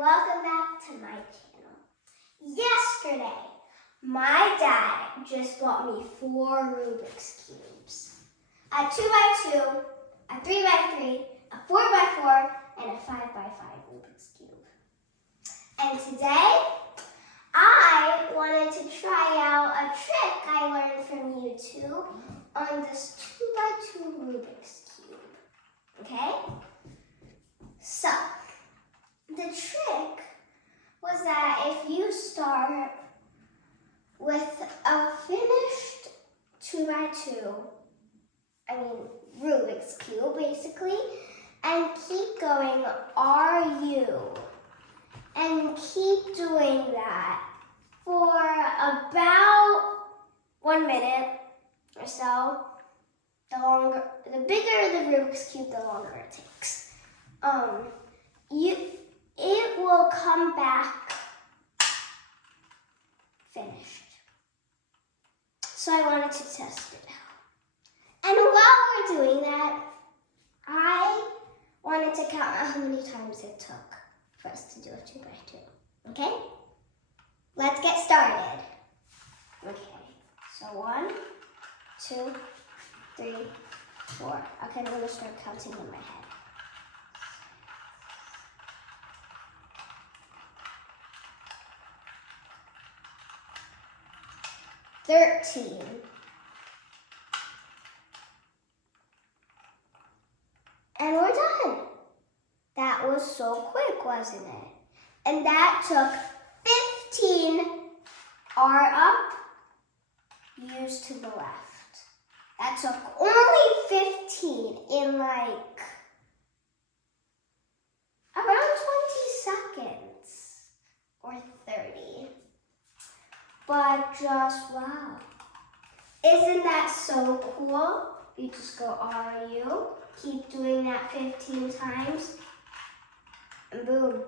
welcome back to my channel. Yesterday, my dad just bought me 4 Rubik's Cubes. A 2x2, a 3x3, a 4x4, and a 5x5 Rubik's Cube. And today, I wanted to try out a trick I learned from YouTube on this 2x2 Rubik's Cube. Okay? So, the trick was that if you start with a finished 2x2, Rubik's Cube basically, and keep going RU, and keep doing that for about 1 minute or so. The bigger the Rubik's Cube, the longer it takes. It will come back finished. So I wanted to test it out. And while we're doing that, I wanted to count out how many times it took for us to do a 2x2. Okay? Let's get started. Okay, so 1, 2, 3, 4. Okay, I'm going to start counting in my head. 13. And we're done. That was so quick, wasn't it? And that took 15 R up, U's to the left. That took only 15 in like around 20 seconds or 30. But just wow. Isn't that so cool? You just go RU, keep doing that 15 times, and boom,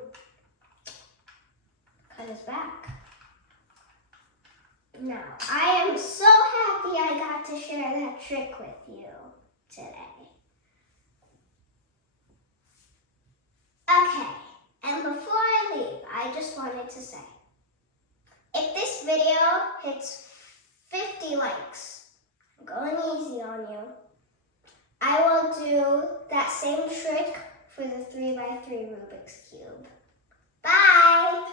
cut us back. Now, I am so happy I got to share that trick with you today. Okay, and before I leave, I just wanted to say, if this video hits 50 likes, I'm going easy on you, I will do that same trick for the 3x3 Rubik's Cube. Bye!